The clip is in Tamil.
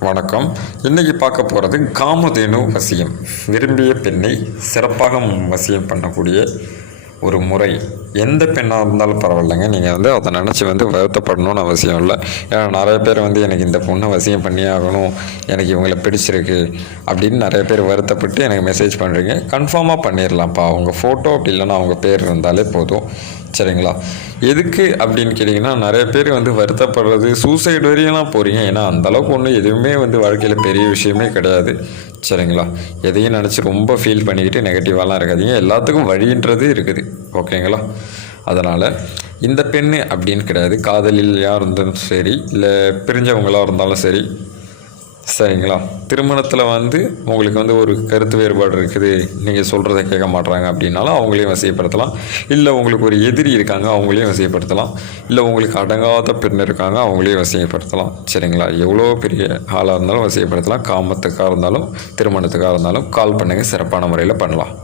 வணக்கம். இன்னைக்கு பார்க்க போகிறது காமதேனு வசியம். விரும்பிய பெண்ணை சிறப்பாக வசியம் பண்ணக்கூடிய ஒரு முறை. எந்த பெண்ணாக இருந்தாலும் பரவாயில்லைங்க. நீங்கள் வந்து அதை நினச்சி வந்து வருத்தப்படணும்னு அவசியம் இல்லை. ஏன்னா நிறைய பேர் வந்து எனக்கு இந்த பொண்ணை வசியம் பண்ணி ஆகணும். எனக்கு இவங்களை பிடிச்சிருக்கு. அப்படின்னு நிறைய பேர் வருத்தப்பட்டு எனக்கு மெசேஜ் பண்ணுறீங்க கன்ஃபார்மாக பண்ணிடலாம்ப்பா அவங்க ஃபோட்டோ அப்படி இல்லைன்னா அவங்க பேர் இருந்தாலே போதும். சரிங்களா? எதுக்கு அப்படின்னு கேட்டிங்கன்னா நிறைய பேர் வந்து வருத்தப்படுறது சூசைடு வரையெல்லாம் போகிறீங்க ஏன்னா அந்தளவுக்கு ஒன்றும் எதுவுமே வந்து வாழ்க்கையில் பெரிய விஷயமே கிடையாது. சரிங்களா? எதையும் நினச்சி ரொம்ப ஃபீல் பண்ணிக்கிட்டு நெகட்டிவாலாம் இருக்காதீங்க. எல்லாத்துக்கும் வழின்றது இருக்குது. ஓகேங்களா? அதனால் இந்த பெண்ணு அப்படின்னு கிடையாது. காதலில் யார் இருந்தாலும் சரி இல்லை பிரிஞ்சவங்களாக இருந்தாலும் சரி சரிங்களா? திருமணத்தில் வந்து உங்களுக்கு வந்து ஒரு கருத்து வேறுபாடு இருக்குது. நீங்கள் சொல்கிறத கேட்க மாட்றாங்க அப்படின்னாலும் அவங்களையும் வசியப்படுத்தலாம். இல்லை உங்களுக்கு ஒரு எதிரி இருக்காங்க அவங்களையும் வசியப்படுத்தலாம். இல்லை உங்களுக்கு அடங்காத பெண் இருக்காங்க அவங்களையும் வசியப்படுத்தலாம். சரிங்களா? எவ்வளோ பெரிய ஆளாக இருந்தாலும் வசியப்படுத்தலாம். காமத்துக்காக இருந்தாலும் திருமணத்துக்காக இருந்தாலும் கால் பண்ணுங்கள் சிறப்பான முறையில் பண்ணலாம்.